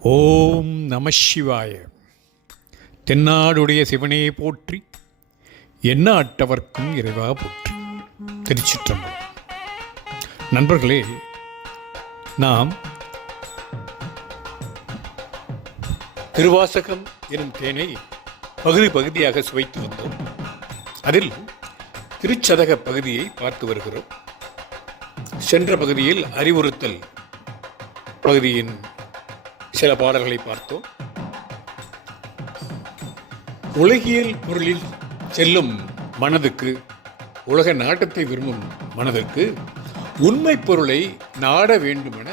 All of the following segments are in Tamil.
ஓம் நம சிவாய. தென்னாடுடைய சிவனையை போற்றி என்ன அட்டவர்க்கும் இறைவா போற்றி. திருச்சிற்றம்பலம். நண்பர்களே நாம் திருவாசகம் எனும் தேனை பகுதி பகுதியாக சுவைத்து வந்தோம். அதில் திருச்சதக பகுதியை பார்த்து வருகிறோம். சென்ற பகுதியில் அறிவுறுத்தல் பகுதியின் சில பாடல்களை பார்த்தோம். உலகியல் பொருளில் செல்லும் மனதுக்கு உலக நாட்டத்தை விரும்பும் மனதிற்கு உண்மை பொருளை நாட வேண்டுமென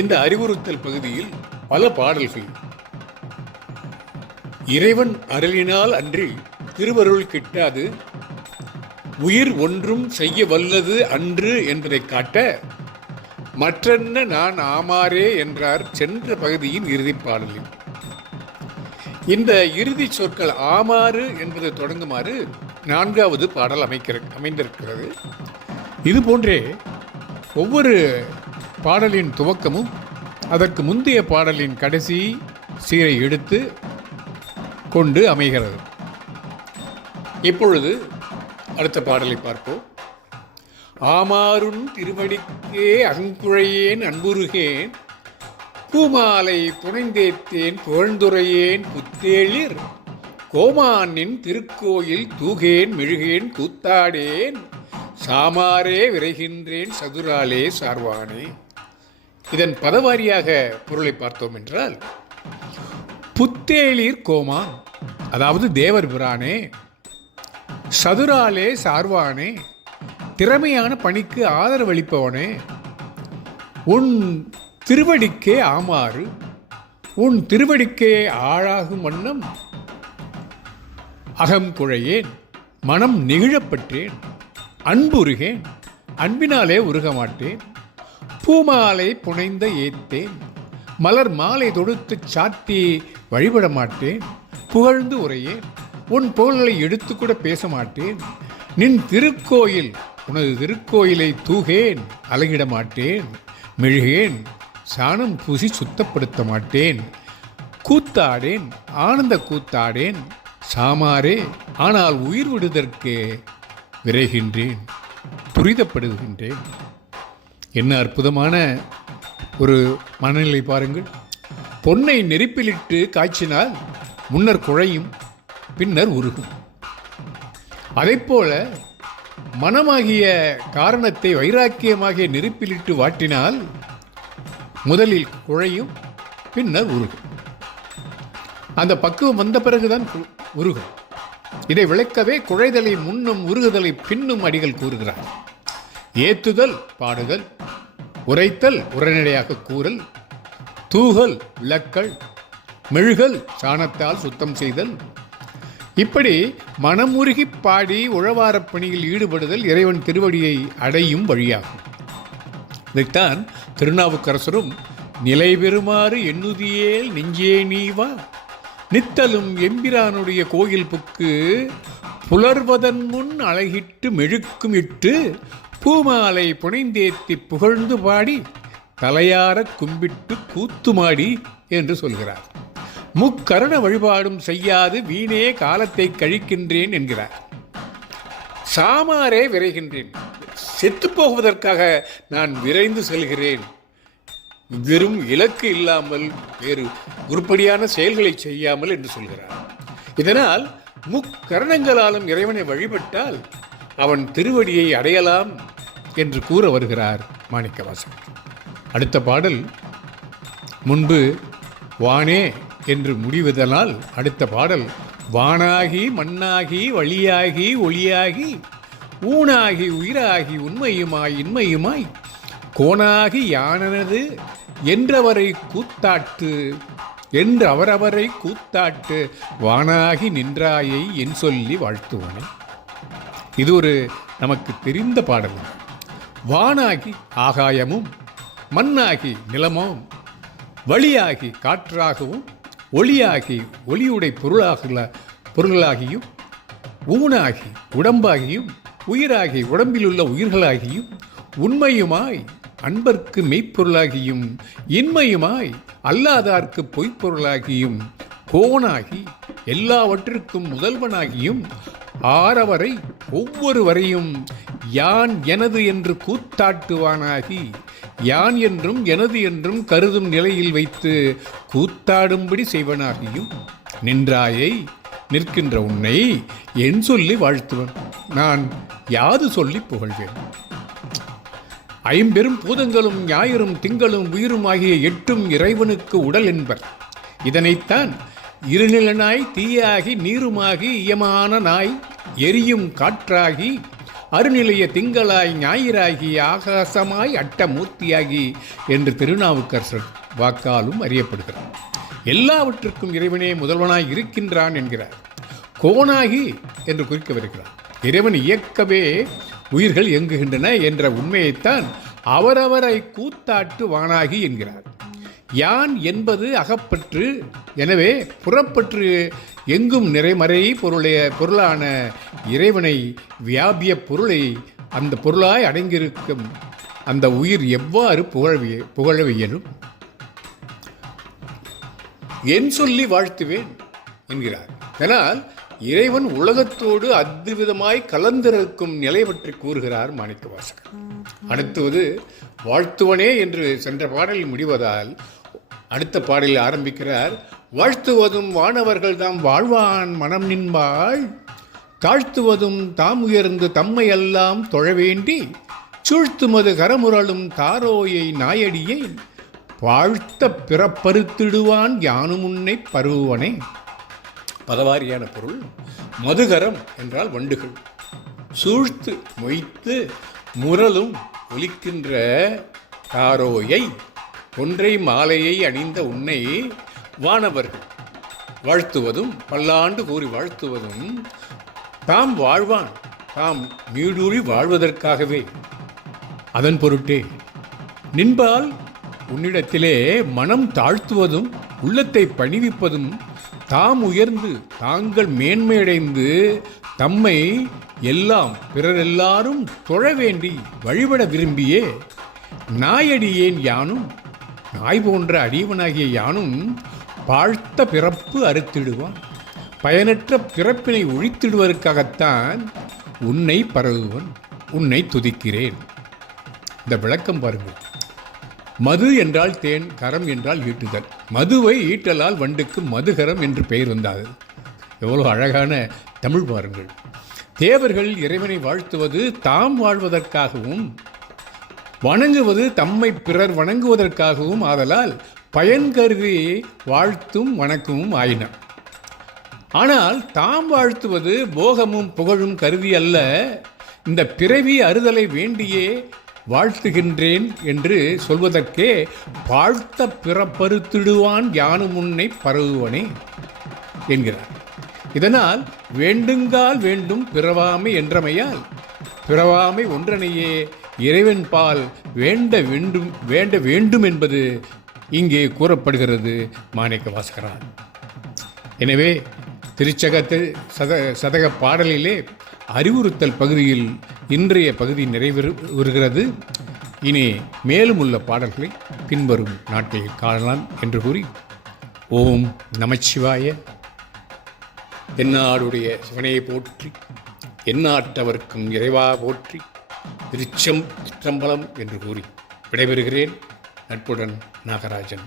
இந்த அறிவுறுத்தல் பகுதியில் பல பாடல்கள். இறைவன் அருளினால் அன்றி திருவருள் கிட்டாது உயிர் ஒன்றும் செய்ய வல்லது அன்று என்பதை காட்ட மற்றென்ன நான் ஆமாரே என்றார் சென்ற பகுதியின் இறுதி பாடலில். இந்த இறுதி சொற்கள் ஆமாறு என்பது தொடங்குமாறு நான்காவது பாடல் அமைக்கிற அமைந்திருக்கிறது. இது போன்றே ஒவ்வொரு பாடலின் துவக்கமும் அதற்கு முந்தைய பாடலின் கடைசி சீரை எடுத்து கொண்டு அமைகிறது. இப்பொழுது அடுத்த பாடலை பார்ப்போம். ஆமாறும் திருவடிக்கே அங்குழையேன் அன்புருகேன். பூமாலை புனைந்தேத்தேன் புகழ்ந்துரையேன் புத்தேளிர். கோமானின் திருக்கோயில் தூகேன் மெழுகேன் கூத்தாடேன். சாமாரே விரைகின்றேன் சதுராலே சார்வானே. இதன் பதவாரியாக பொருளை பார்த்தோம் என்றால் புத்தேளிர் கோமான் அதாவது தேவர் பிரானே சதுராலே சார்வானே. திறமையான பணிக்கு ஆதரவளிப்பவனே உன் திருவடிக்கே ஆமாறு உன் திருவடிக்கே ஆளாகும் வண்ணம் அகம் குழையேன் மனம் நெகிழப்பட்டேன் அன்புருகேன் அன்பினாலே உருக மாட்டேன் பூமாலை புனைந்த ஏத்தேன் மலர் மாலை தொடுத்து சாத்தி வழிபட மாட்டேன் புகழ்ந்து உரையேன் உன் புகழ்களை எடுத்து கூட பேச மாட்டேன் நின் திருக்கோயில் உனது திருக்கோயிலை தூகேன் அலகிட மாட்டேன். மெழுகேன் சாணம் பூசி சுத்தப்படுத்த மாட்டேன். கூத்தாடேன் ஆனந்த கூத்தாடேன். சாமாரே ஆனால் உயிர் விடுதற்கு விரைகின்றேன் துரிதப்படுகின்றேன். என்ன அற்புதமான ஒரு மனநிலை பாருங்கள். பொன்னை நெருப்பிலிட்டு காய்ச்சினால் முன்னர் குழையும் பின்னர் உருகும். அதைப்போல மனமாகிய காரணத்தை வைராக்கியமாகிய நெருப்பிலிட்டு வாட்டினால் முதலில் குழையும் பின்னர் உருகும். அந்த பக்குவம் வந்த பிறகுதான் உருகும். இதை விளக்கவே குழைதலை முன்னும் உருகுதலை பின்னும் அடிகள் கூறுகிறார். ஏத்துதல் பாடுதல் உரைத்தல் உடனடியாக கூறல் தூகல் விளக்கல் மெழுகல் சாணத்தால் சுத்தம் செய்தல் இப்படி மனமுருகி பாடி உழவாரப் பணியில் ஈடுபடுதல் இறைவன் திருவடியை அடையும் வழியாகும். இதைத்தான் திருநாவுக்கரசரும் நிலை பெறுமாறு எண்ணுதியேல் நெஞ்சே நீவா நித்தலும் எம்பிரானுடைய கோயில் புக்கு புலர்வதன் முன் அழகிட்டு மெழுக்கும் இட்டு பூமாலை புனைந்தேத்தி புகழ்ந்து பாடி தலையார கும்பிட்டு கூத்துமாடி என்று சொல்கிறார். முக்கருண வழிபாடும் செய்யாது வீணே காலத்தை கழிக்கின்றேன் என்கிறார். சாமாரே விரைகின்றேன். செத்துப் போவதற்காக நான் விரைந்து செல்கிறேன். வெறும் இலக்கு இல்லாமல் வேறு உருப்படியான செயல்களை செய்யாமல் என்று சொல்கிறார். இதனால் முக்கரணங்களாலும் இறைவனை வழிபட்டால் அவன் திருவடியை அடையலாம் என்று கூற வருகிறார் மாணிக்கவாசன். அடுத்த பாடல் முன்பு வானே என்று முடிவதனால் அடுத்த பாடல் வானாகி மண்ணாகி வழியாகி ஒளியாகி ஊனாகி உயிராகி உண்மையுமாய் இன்மையுமாய் கோணாகி யானனது என்றவரை கூத்தாட்டு என்று அவரவரை கூத்தாட்டு வானாகி நின்றாயை என் சொல்லி வாழ்த்துவனே. இது ஒரு நமக்கு தெரிந்த பாடல். வானாகி ஆகாயமும் மண்ணாகி நிலமும் வழியாகி காற்றாகவும் ஒளியாகி ஒளியுடைய பொருளாக பொருளாகியும் ஊனாகி உடம்பாகியும் உயிராகி உடம்பிலுள்ள உயிர்களாகியும் உண்மையுமாய் அன்பர்க்கு மெய்ப்பொருளாகியும் இன்மையுமாய் அல்லாதார்க்கு பொய்ப்பொருளாகியும் கோனாகி எல்லாவற்றிற்கும் முதல்வனாகியும் ஆரவரை ஒவ்வொருவரையும் யான் எனது என்று கூத்தாட்டுவானாகி யான் என்றும் எனது என்றும் கருதும் நிலையில் வைத்து கூத்தாடும்படி செய்வனாகியும் நின்றாயை நிற்கின்ற உன்னை என் சொல்லி வாழ்த்துவன். நான் யாது சொல்லி புகழ்வேன்? ஐம்பெரும் பூதங்களும் ஞாயிறும் திங்களும் உயிரும் ஆகிய எட்டும் இறைவனுக்கு உடல் என்பர். இதனைத்தான் இருநிலனாய் தீயாகி நீருமாகி இயமான நாய் எரியும் காற்றாகி அருநிலைய திங்களாய் ஞாயிறாகி ஆகாசமாய் அட்டமூர்த்தியாகி என்று திருநாவுக்கரசர் வாக்காலும் அறியப்படுகிறார். எல்லாவற்றுக்கும் இறைவனே முதல்வனாய் இருக்கின்றான் என்கிறார். கோனாகி என்று குறிக்கவிருக்கிறார் இறைவன் இயக்கவே உயிர்கள் இயங்குகின்றன என்ற உண்மையைத்தான் அவரவரை கூத்தாட்டு வானாகி என்கிறார். யான் என்பது அகப்பற்று எனவே புறப்பற்று எங்கும் நிறைமறை பொருளைய பொருளான இறைவனை வியாபிய பொருளை அந்த பொருளாய் அடங்கியிருக்கும் அந்த உயிர் எவ்வாறு புகழ்விய புகழவியலும் என் சொல்லி வாழ்த்துவேன் என்கிறார். அதனால் இறைவன் உலகத்தோடு அத்விதமாய் கலந்திருக்கும் நிலை பற்றி கூறுகிறார் மாணிக்க வாசகர். அடுத்தது வாழ்த்துவனே என்று சென்ற பாடலில் முடிவதால் அடுத்த பாடலில் ஆரம்பிக்கிறார் வாழ்த்துவதும் வானவர்கள் தாம் வாழ்வான் மனம் நின்பாள் தாழ்த்துவதும் தாம் உயர்ந்து தம்மை எல்லாம் தொழவேண்டி சூழ்த்துமது கரமுரளும் தாரோயை நாயடியை. வாழ்த்த பிறப்பறுத்திடுவான் யானும் உன்னை பருவனை. பதவாரியான பொருள் மதுகரம் என்றால் வண்டுகள். சூழ்த்து மொய்த்து முரலும் ஒலிக்கின்ற தாரோயை ஒன்றை மாலையை அணிந்த உன்னை வானவர்கள் வாழ்த்துவதும் பல்லாண்டு கூறி வாழ்த்துவதும் தாம் வாழ்வான் தாம் மீடூழி வாழ்வதற்காகவே. அதன் பொருட்டே நின்பால் உன்னிடத்திலே மனம் தாழ்த்துவதும் உள்ளத்தை பணிவிப்பதும் தாம் உயர்ந்து தாங்கள் மேன்மையடைந்து தம்மை எல்லாம் பிறர் எல்லாரும் தொழ வேண்டி வழிபட விரும்பியே. நாயடியேன் யானும் நாய் போன்ற அடியவனாகிய யானும் வாழ்த்த பிறப்பு அறுத்திடுவான் பயனற்ற பிறப்பினை ஒழித்திடுவதற்காகத்தான் உன்னை பரவுவன் உன்னை துதிக்கிறேன். இந்த விளக்கம் பாருங்கள். மது என்றால் தேன் கரம் என்றால் ஈட்டுதல். மதுவை ஈட்டலால் வண்டுக்கு மதுகரம் என்று பெயர் வந்தாது. எவ்வளோ அழகான தமிழ் பாருங்கள். தேவர்கள் இறைவனை வாழ்த்துவது தாம் வாழ்வதற்காகவும் வணங்குவது தம்மை பிறர் வணங்குவதற்காகவும் ஆதலால் பயன் கருதி வாழ்த்தும் வணக்கமும் ஆயின. ஆனால் தாம் வாழ்த்துவது போகமும் புகழும் கருதி அல்ல இந்த பிறவி அறுதலை வேண்டியே வாழ்த்துகின்றேன் என்று சொல்வதற்கே வாழ்த்த பிறப்பறுத்திடுவான் யானும் உன்னை பரவுவனே என்கிறார். இதனால் வேண்டுங்கால் வேண்டும் பிறவாமை என்றமையால் பிறவாமை ஒன்றனையே இறைவன் பால் வேண்ட வேண்டும் வேண்ட வேண்டும் என்பது இங்கே கூறப்படுகிறது மாணிக்க வாசகரான் எனவே திருச்சகத்து சத சதக பாடலிலே அறிவுறுத்தல் பகுதியில் இன்றைய பகுதி நிறைவேறுகிறது இனி மேலும் உள்ள பாடல்களை பின்வரும் நாட்களில் காணலாம் என்று கூறி ஓம் நமச்சிவாய. தென்னாடுடைய சிவனையை போற்றி எந்நாட்டவர்க்கும் இறைவா போற்றி திருச்சம் திருச்சம்பலம் என்று கூறி விடைபெறுகிறேன். நட்புடன் நாகராஜன்.